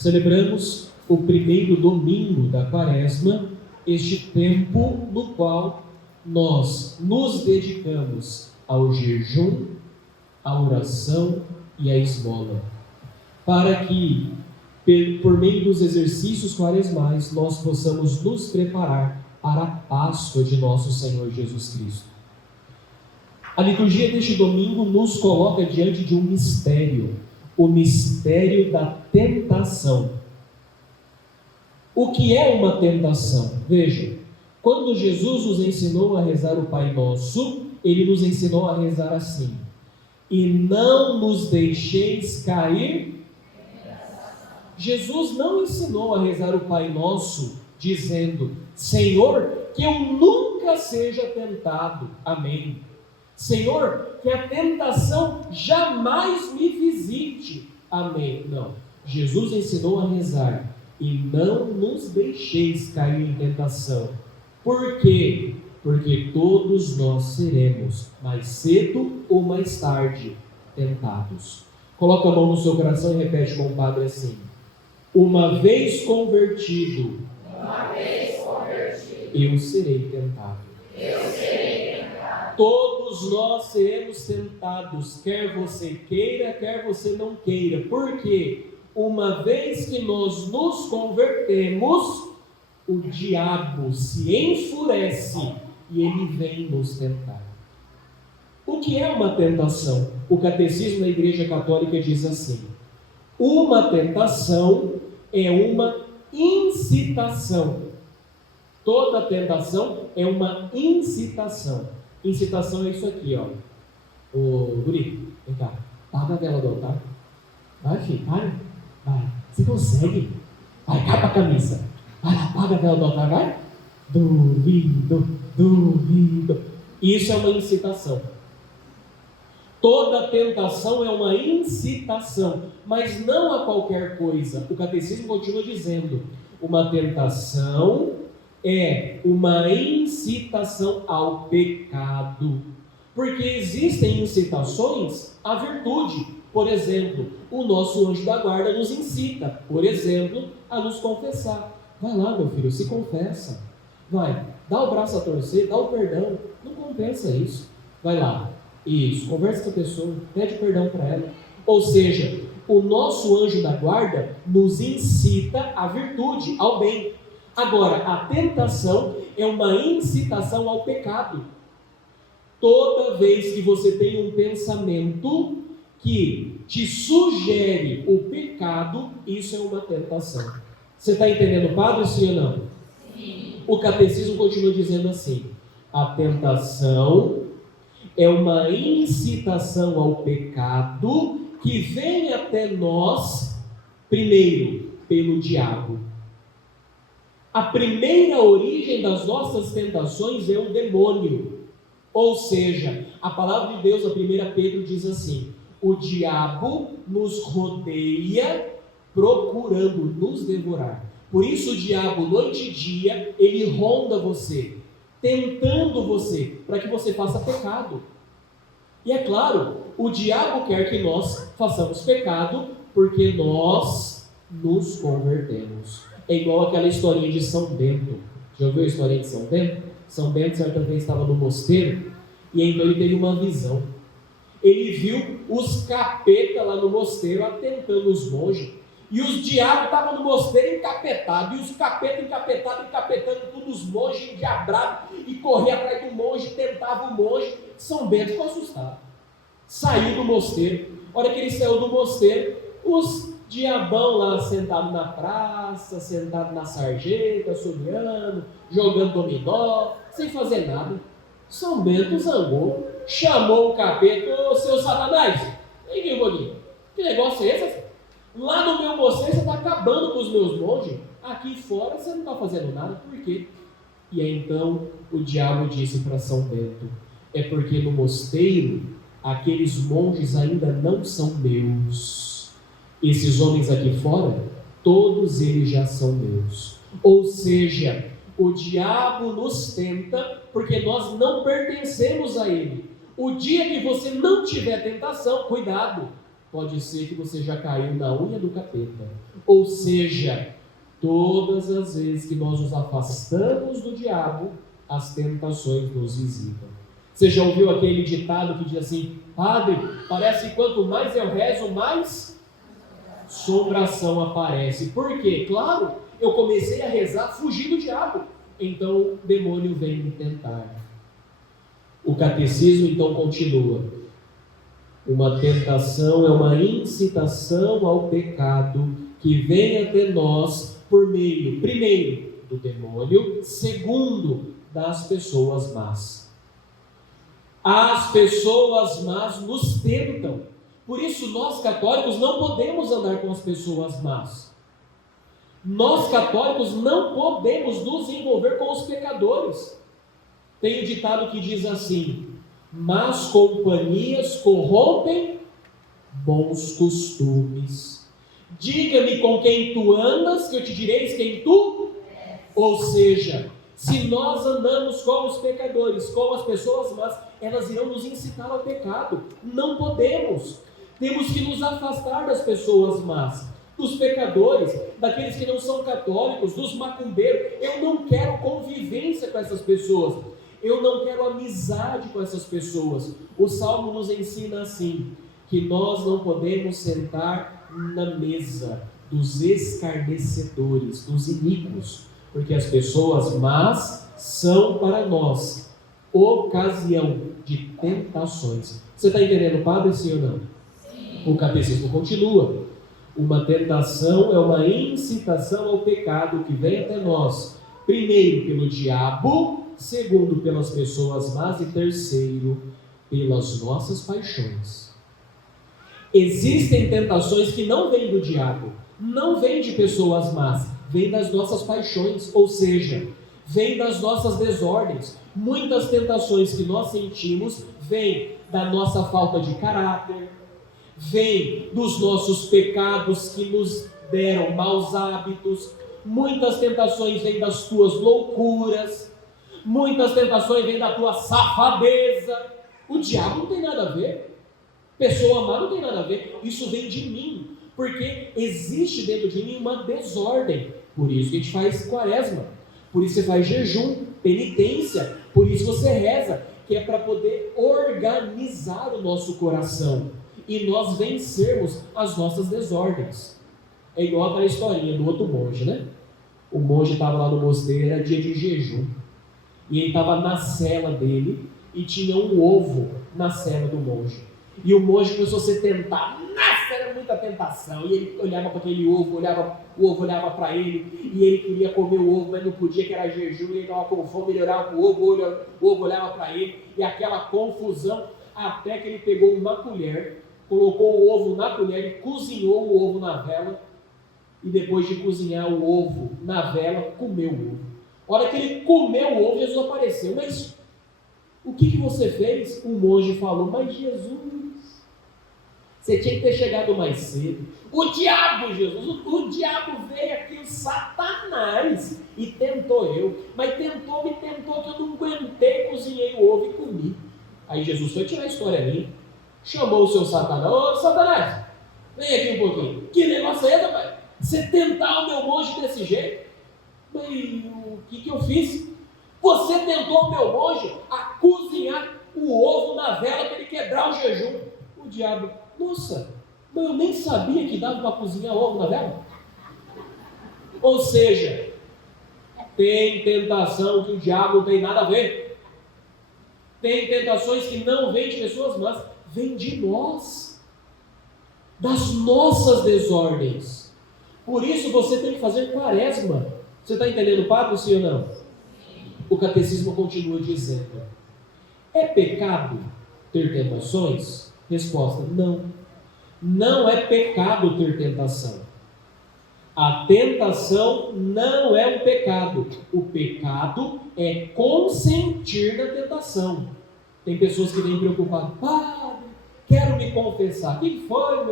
Celebramos o primeiro domingo da Quaresma, este tempo no qual nós nos dedicamos ao jejum, à oração e à esmola, para que, por meio dos exercícios quaresmais, nós possamos nos preparar para a Páscoa de nosso Senhor Jesus Cristo. A liturgia deste domingo nos coloca diante de um mistério, o mistério da tentação. O que é uma tentação? Veja, quando Jesus nos ensinou a rezar o Pai Nosso, Ele nos ensinou a rezar assim: e não nos deixeis cair. Jesus não ensinou a rezar o Pai Nosso dizendo: Senhor, que eu nunca seja tentado. Amém. Senhor, que a tentação jamais me visite. Amém. Não. Jesus ensinou a rezar: e não nos deixeis cair em tentação. Por quê? Porque todos nós seremos, mais cedo ou mais tarde, tentados. Coloca a mão no seu coração e repete com o Padre assim: uma vez convertido, eu serei tentado. Todos nós seremos tentados, quer você queira, quer você não queira. Por quê? Uma vez que nós nos convertemos, o diabo se enfurece e ele vem nos tentar. O que é uma tentação? O Catecismo da Igreja Católica diz assim: uma tentação é uma incitação. Toda tentação é uma incitação. Incitação é isso aqui, ó. Ô, guri, vem cá, apaga a vela do altar. Vai, filho, vai. Você consegue? Vai, capa a camisa. Vai lá, apaga a vela do altar, vai. Duvido. Isso é uma incitação. Toda tentação é uma incitação, mas não a qualquer coisa. O Catecismo continua dizendo: uma tentação é uma incitação ao pecado. Porque existem incitações à virtude. Por exemplo, o nosso anjo da guarda nos incita, por exemplo, a nos confessar. Vai lá, meu filho, se confessa. Vai, dá o braço a torcer, dá o perdão. Não compensa isso. Vai lá. Isso, conversa com a pessoa, pede perdão para ela. Ou seja, o nosso anjo da guarda nos incita à virtude, ao bem. Agora, a tentação é uma incitação ao pecado. Toda vez que você tem um pensamento que te sugere o pecado, isso é uma tentação. Você está entendendo, Padre, sim ou não? Sim. O Catecismo continua dizendo assim: a tentação é uma incitação ao pecado que vem até nós, primeiro, pelo diabo. A primeira origem das nossas tentações é o demônio. Ou seja, a palavra de Deus, a 1 Pedro diz assim: o diabo nos rodeia procurando nos devorar. Por isso o diabo, noite e dia, ele ronda você, tentando você, para que você faça pecado. E é claro, o diabo quer que nós façamos pecado, porque nós nos convertemos. É igual aquela historinha de São Bento. Já ouviu a historinha de São Bento? São Bento certa vez estava no mosteiro, e então ele teve uma visão. Ele viu os capetas lá no mosteiro atentando os monges, e os diabos estavam no mosteiro encapetados, e os capetas encapetando todos os monges endiabrados, e corria atrás do monge, tentava o monge. São Bento ficou assustado, saiu do mosteiro. A hora que ele saiu do mosteiro, os diabão lá sentado na praça, sentado na sarjeta, assobiando, jogando dominó, sem fazer nada. São Bento zangou, chamou o capeta: ô seu Satanás, vem aqui, que negócio é esse? Lá no meu mosteiro você está acabando com os meus monges, aqui fora você não está fazendo nada, por quê? E aí então o diabo disse para São Bento: é porque no mosteiro aqueles monges ainda não são meus. Esses homens aqui fora, todos eles já são meus. Ou seja, o diabo nos tenta porque nós não pertencemos a ele. O dia que você não tiver tentação, cuidado, pode ser que você já caiu na unha do capeta. Ou seja, todas as vezes que nós nos afastamos do diabo, as tentações nos visitam. Você já ouviu aquele ditado que diz assim: padre, parece que quanto mais eu rezo, mais assombração aparece. Por quê? Claro, eu comecei a rezar fugindo do diabo. Então o demônio vem me tentar. O catecismo então continua. Uma tentação é uma incitação ao pecado que vem até nós por meio, primeiro, do demônio, segundo, das pessoas más. As pessoas más nos tentam. Por isso nós católicos não podemos andar com as pessoas más. Nós católicos não podemos nos envolver com os pecadores. Tem um ditado que diz assim: más companhias corrompem bons costumes. Diga-me com quem tu andas, que eu te direis quem tu és. Ou seja, se nós andamos com os pecadores, com as pessoas más, elas irão nos incitar ao pecado. Não podemos. Temos que nos afastar das pessoas más, dos pecadores, daqueles que não são católicos, dos macumbeiros. Eu não quero convivência com essas pessoas. Eu não quero amizade com essas pessoas. O Salmo nos ensina assim, que nós não podemos sentar na mesa dos escarnecedores, dos iníquos, porque as pessoas más são para nós ocasião de tentações. Você está entendendo, padre, sim ou não? Sim. O catecismo continua. Uma tentação é uma incitação ao pecado que vem até nós, primeiro pelo diabo, segundo pelas pessoas más e terceiro pelas nossas paixões. Existem tentações que não vêm do diabo, não vêm de pessoas más, vêm das nossas paixões, ou seja, vêm das nossas desordens. Muitas tentações que nós sentimos vêm da nossa falta de caráter, vêm dos nossos pecados que nos deram maus hábitos. Muitas tentações vêm das tuas loucuras, muitas tentações vêm da tua safadeza. O diabo não tem nada a ver. Pessoa má não tem nada a ver. Isso vem de mim, porque existe dentro de mim uma desordem. Por isso que a gente faz quaresma, por isso você faz jejum, penitência, por isso você reza, que é para poder organizar o nosso coração e nós vencermos as nossas desordens. É igual aquela historinha do outro monge, né? O monge estava lá no mosteiro, era dia de jejum, e ele estava na cela dele e tinha um ovo na cela do monge. E o monge começou a se tentar. Nossa, era muita tentação. E ele olhava para aquele ovo, o ovo olhava para ele, e ele queria comer o ovo, mas não podia, que era jejum, e ele estava com fome, ele olhava para o ovo olhava para ele, e aquela confusão, até que ele pegou uma colher, colocou o ovo na colher e cozinhou o ovo na vela, e depois de cozinhar o ovo na vela, comeu o ovo. A hora que ele comeu o ovo, Jesus apareceu. Mas o que você fez? O monge falou: mas Jesus, você tinha que ter chegado mais cedo. O diabo, Jesus, o diabo veio aqui, o Satanás, e tentou eu. Mas me tentou, que eu não aguentei, cozinhei o ovo e comi. Aí Jesus foi tirar a história ali, chamou o seu Satanás: ô Satanás, vem aqui um pouquinho. Que negócio é esse, rapaz? Você tentar o meu monge desse jeito? Mas o que eu fiz? Você tentou o meu monge a cozinhar o ovo na vela para ele quebrar o jejum. O diabo: nossa, mas eu nem sabia que dava para cozinhar ovo na vela. Ou seja, tem tentação que o diabo não tem nada a ver. Tem tentações que não vêm de pessoas más, vêm de nós, das nossas desordens. Por isso você tem que fazer quaresma. Você está entendendo, padre, sim ou não? O catecismo continua dizendo: é pecado ter tentações? Resposta: não. Não é pecado ter tentação. A tentação não é um pecado. O pecado é consentir na tentação. Tem pessoas que vêm preocupadas: padre, quero me confessar. O que foi,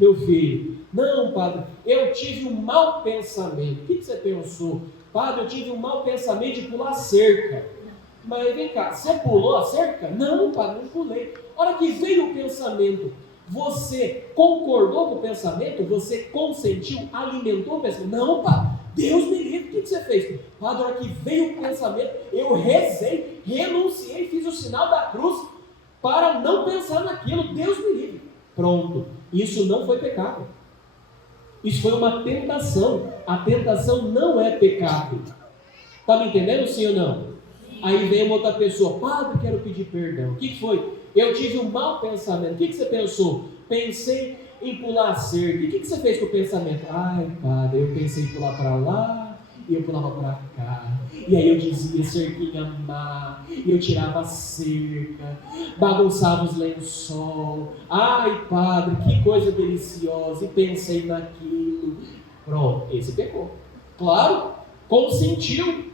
meu filho? Não, padre, eu tive um mau pensamento. O que você pensou? Padre, eu tive um mau pensamento de pular a cerca. Mas vem cá, você pulou a cerca? Não, padre, não pulei. A hora que veio o pensamento, Você concordou com o pensamento? Você consentiu? Alimentou o pensamento? Não, Padre. Deus me livre. O que você fez? Padre, a hora que veio o pensamento, eu rezei, renunciei, fiz o sinal da cruz para não pensar naquilo. Deus me livre. Pronto. Isso não foi pecado. Isso foi uma tentação. A tentação não é pecado. Está me entendendo, sim ou não? Aí vem uma outra pessoa. Padre, quero pedir perdão. O que foi? Eu tive um mau pensamento. O que você pensou? Pensei em pular a cerca. O que você fez com o pensamento? Ai, Padre, eu pensei em pular para lá e eu pulava para cá. E aí eu dizia cerquinha má, e eu tirava a cerca, bagunçava os lençol. Ai, Padre, que coisa deliciosa. E pensei naquilo. Pronto, esse pecou. Claro, consentiu.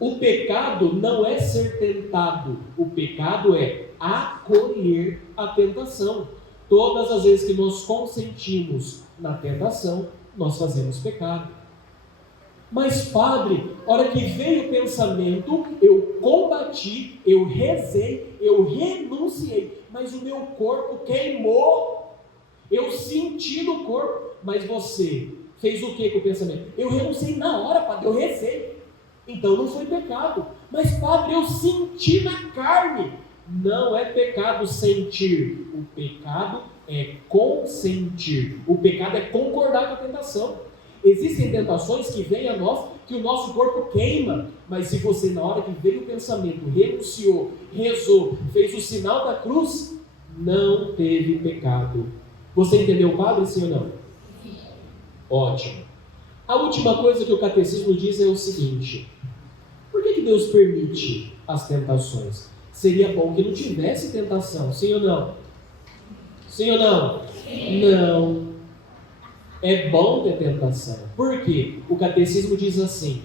O pecado não é ser tentado. O pecado é acolher a tentação. Todas as vezes que nós consentimos na tentação, nós fazemos pecado. Mas, Padre, a hora que veio o pensamento, eu combati, eu rezei, eu renunciei, mas o meu corpo queimou. Eu senti no corpo. Mas você fez o que com o pensamento? Eu renunciei na hora, Padre, eu rezei. Então não foi pecado. Mas, Padre, eu senti na carne. Não é pecado sentir. O pecado é consentir. O pecado é concordar com a tentação. Existem tentações que vêm a nós que o nosso corpo queima. Mas se você, na hora que veio o pensamento, renunciou, rezou, fez o sinal da cruz, não teve pecado. Você entendeu, Padre, sim ou não? Sim. Ótimo. A última coisa que o catecismo diz é o seguinte: por que Deus permite as tentações? Seria bom que não tivesse tentação, sim ou não? Sim ou não? Sim. Não. É bom ter tentação. Por quê? O catecismo diz assim: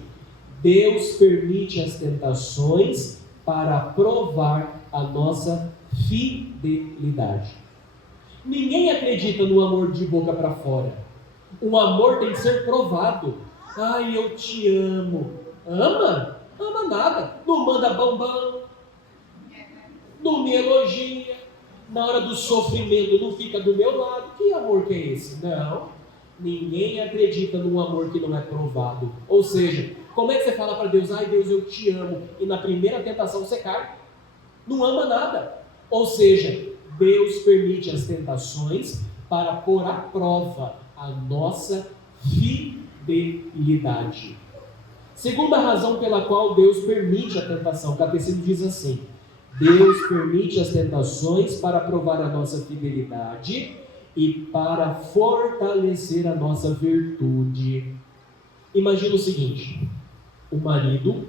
Deus permite as tentações para provar a nossa fidelidade. Ninguém acredita no amor de boca para fora. Um amor tem que ser provado. Ai, eu te amo. Ama? Ama nada. Não manda bambam. Não me elogia. Na hora do sofrimento não fica do meu lado. Que amor que é esse? Não. Ninguém acredita num amor que não é provado. Ou seja, como é que você fala para Deus: ai, Deus, eu te amo, e na primeira tentação você cai? Não ama nada. Ou seja, Deus permite as tentações para pôr à prova a nossa fidelidade. Segunda razão pela qual Deus permite a tentação, o catecismo diz assim: Deus permite as tentações para provar a nossa fidelidade e para fortalecer a nossa virtude. Imagina o seguinte: o marido,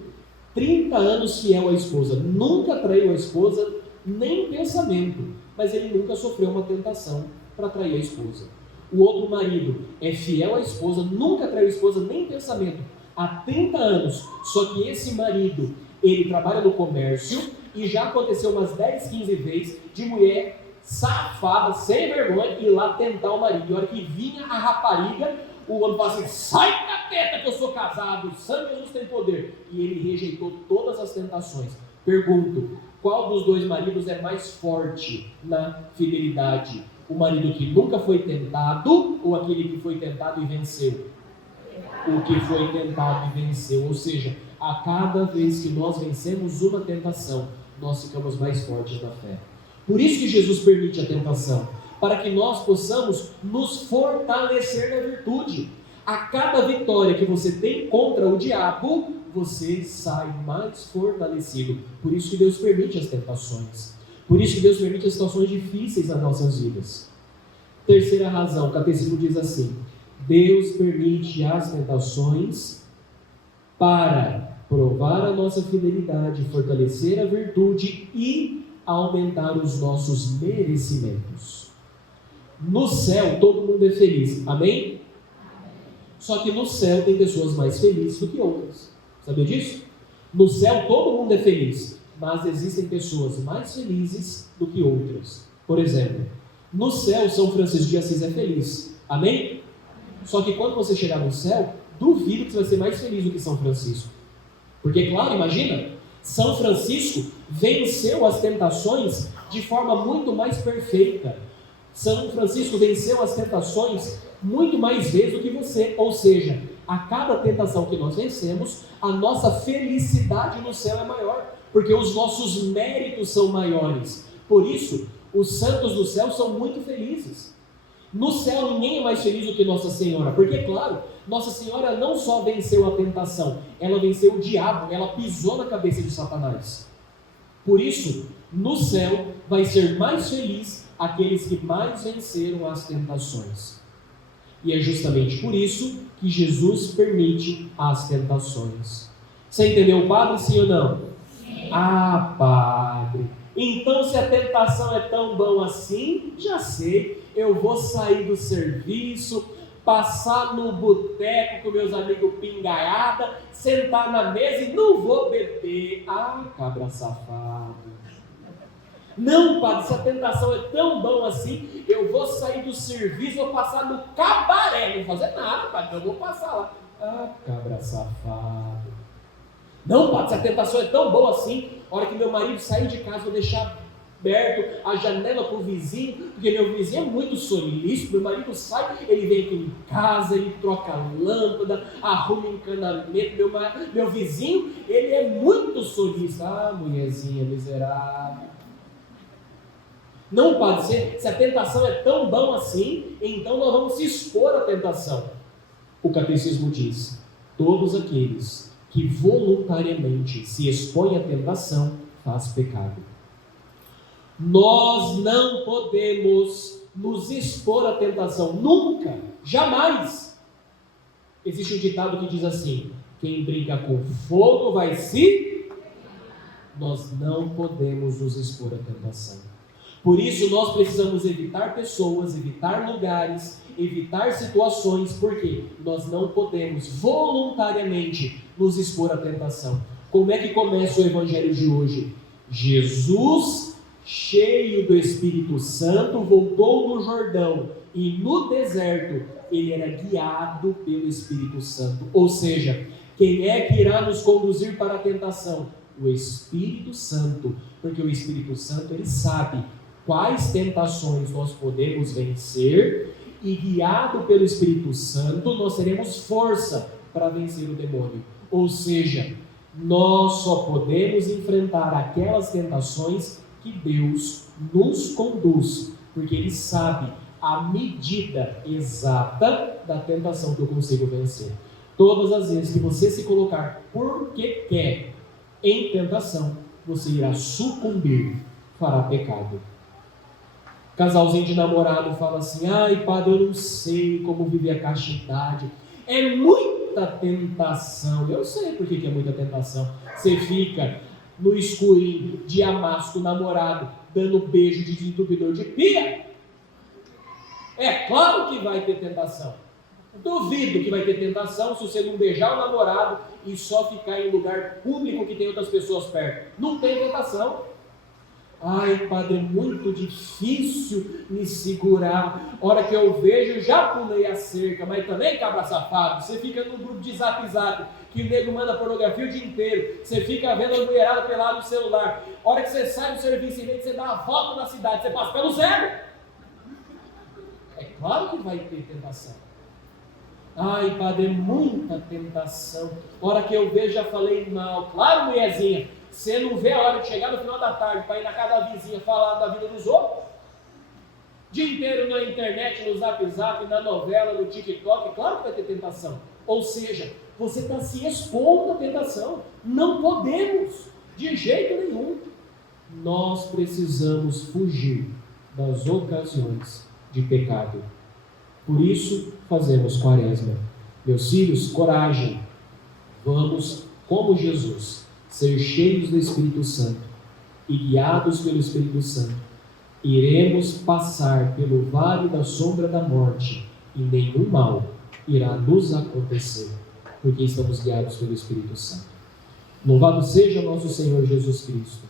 30 anos fiel à esposa, nunca traiu a esposa, nem em pensamento, mas ele nunca sofreu uma tentação para trair a esposa. O outro marido é fiel à esposa, nunca traiu a esposa, nem em pensamento, há 30 anos, só que esse marido, ele trabalha no comércio, e já aconteceu umas 10, 15 vezes de mulher safada, sem vergonha, ir lá tentar o marido. E a hora que vinha a rapariga, o homem fala assim: sai capeta que eu sou casado, o sangue de Jesus tem poder. E ele rejeitou todas as tentações. Pergunto: qual dos dois maridos é mais forte na fidelidade? O marido que nunca foi tentado ou aquele que foi tentado e venceu? O que foi tentado e venceu. Ou seja, a cada vez que nós vencemos uma tentação, nós ficamos mais fortes na fé. Por isso que Jesus permite a tentação, para que nós possamos nos fortalecer na virtude. A cada vitória que você tem contra o diabo, você sai mais fortalecido. Por isso que Deus permite as tentações. Por isso que Deus permite as situações difíceis nas nossas vidas. Terceira razão, o catecismo diz assim: Deus permite as tentações para provar a nossa fidelidade, fortalecer a virtude e aumentar os nossos merecimentos. No céu todo mundo é feliz, amém? Só que no céu tem pessoas mais felizes do que outras. Sabia disso? No céu todo mundo é feliz, mas existem pessoas mais felizes do que outras. Por exemplo, no céu São Francisco de Assis é feliz, amém? Só que quando você chegar no céu, duvido que você vai ser mais feliz do que São Francisco. Porque, claro, imagina, São Francisco venceu as tentações de forma muito mais perfeita. São Francisco venceu as tentações muito mais vezes do que você, ou seja, a cada tentação que nós vencemos, a nossa felicidade no céu é maior, porque os nossos méritos são maiores. Por isso, os santos do céu são muito felizes. No céu ninguém é mais feliz do que Nossa Senhora, porque claro, Nossa Senhora não só venceu a tentação, ela venceu o diabo, ela pisou na cabeça de Satanás. Por isso, no céu vai ser mais feliz aqueles que mais venceram as tentações. E é justamente por isso que Jesus permite as tentações. Você entendeu, padre, sim ou não? Sim. Ah, padre, então se a tentação é tão bom assim, já sei, eu vou sair do serviço, passar no boteco com meus amigos pingaiada, sentar na mesa e não vou beber. Ah, cabra safado. Não, padre, se a tentação é tão bom assim, eu vou sair do serviço, vou passar no cabaré, não vou fazer nada, padre, eu vou passar lá. Ah, cabra safado. Não, padre, se a tentação é tão boa assim, a hora que meu marido sair de casa, eu vou deixar aberto a janela para o vizinho, porque meu vizinho é muito solícito, meu marido sai, ele vem aqui em casa, ele troca a lâmpada, arruma encanamento, meu vizinho, ele é muito solícito. Ah, mulherzinha miserável. Não pode ser, se a tentação é tão bom assim, então nós vamos se expor à tentação. O catecismo diz, todos aqueles que voluntariamente se expõem à tentação, faz pecado. Nós não podemos nos expor à tentação, nunca, jamais. Existe um ditado que diz assim, quem brinca com fogo vai se... Nós não podemos nos expor à tentação. Por isso nós precisamos evitar pessoas, evitar lugares, evitar situações, porque nós não podemos voluntariamente nos expor à tentação. Como é que começa o evangelho de hoje? Jesus, cheio do Espírito Santo, voltou do Jordão e no deserto ele era guiado pelo Espírito Santo. Ou seja, quem é que irá nos conduzir para a tentação? O Espírito Santo, porque o Espírito Santo ele sabe quais tentações nós podemos vencer e guiado pelo Espírito Santo nós teremos força para vencer o demônio. Ou seja, nós só podemos enfrentar aquelas tentações que Deus nos conduz, porque Ele sabe a medida exata da tentação que eu consigo vencer. Todas as vezes que você se colocar porque quer em tentação, você irá sucumbir, fará pecado. Casalzinho de namorado fala assim, ai padre, eu não sei como viver a castidade, é muita tentação. Eu sei por que é muita tentação. Você fica no escurinho de amasso com o namorado, dando beijo de desentupidor de pia. É claro que vai ter tentação. Duvido que vai ter tentação se você não beijar o namorado e só ficar em lugar público que tem outras pessoas perto. Não tem tentação. Ai, padre, é muito difícil me segurar. A hora que eu vejo, já pulei a cerca, mas também, cabra safado, você fica no grupo de zap, que o nego manda pornografia o dia inteiro, você fica vendo a mulherada pelada no celular. A hora que você sai do serviço, em vez de você dar uma volta na cidade, você passa pelo zero. É claro que vai ter tentação. Ai, padre, é muita tentação. A hora que eu vejo, já falei mal. Claro, mulherzinha, você não vê a hora de chegar no final da tarde para ir na casa da vizinha falar da vida dos outros? Dia inteiro na internet, no zap, na novela, no TikTok, claro que vai ter tentação. Ou seja, você está se expondo à tentação. Não podemos, de jeito nenhum. Nós precisamos fugir das ocasiões de pecado. Por isso, fazemos quaresma. Meus filhos, coragem. Vamos, como Jesus, ser cheios do Espírito Santo e guiados pelo Espírito Santo, iremos passar pelo vale da sombra da morte e nenhum mal irá nos acontecer, porque estamos guiados pelo Espírito Santo. Louvado seja nosso Senhor Jesus Cristo.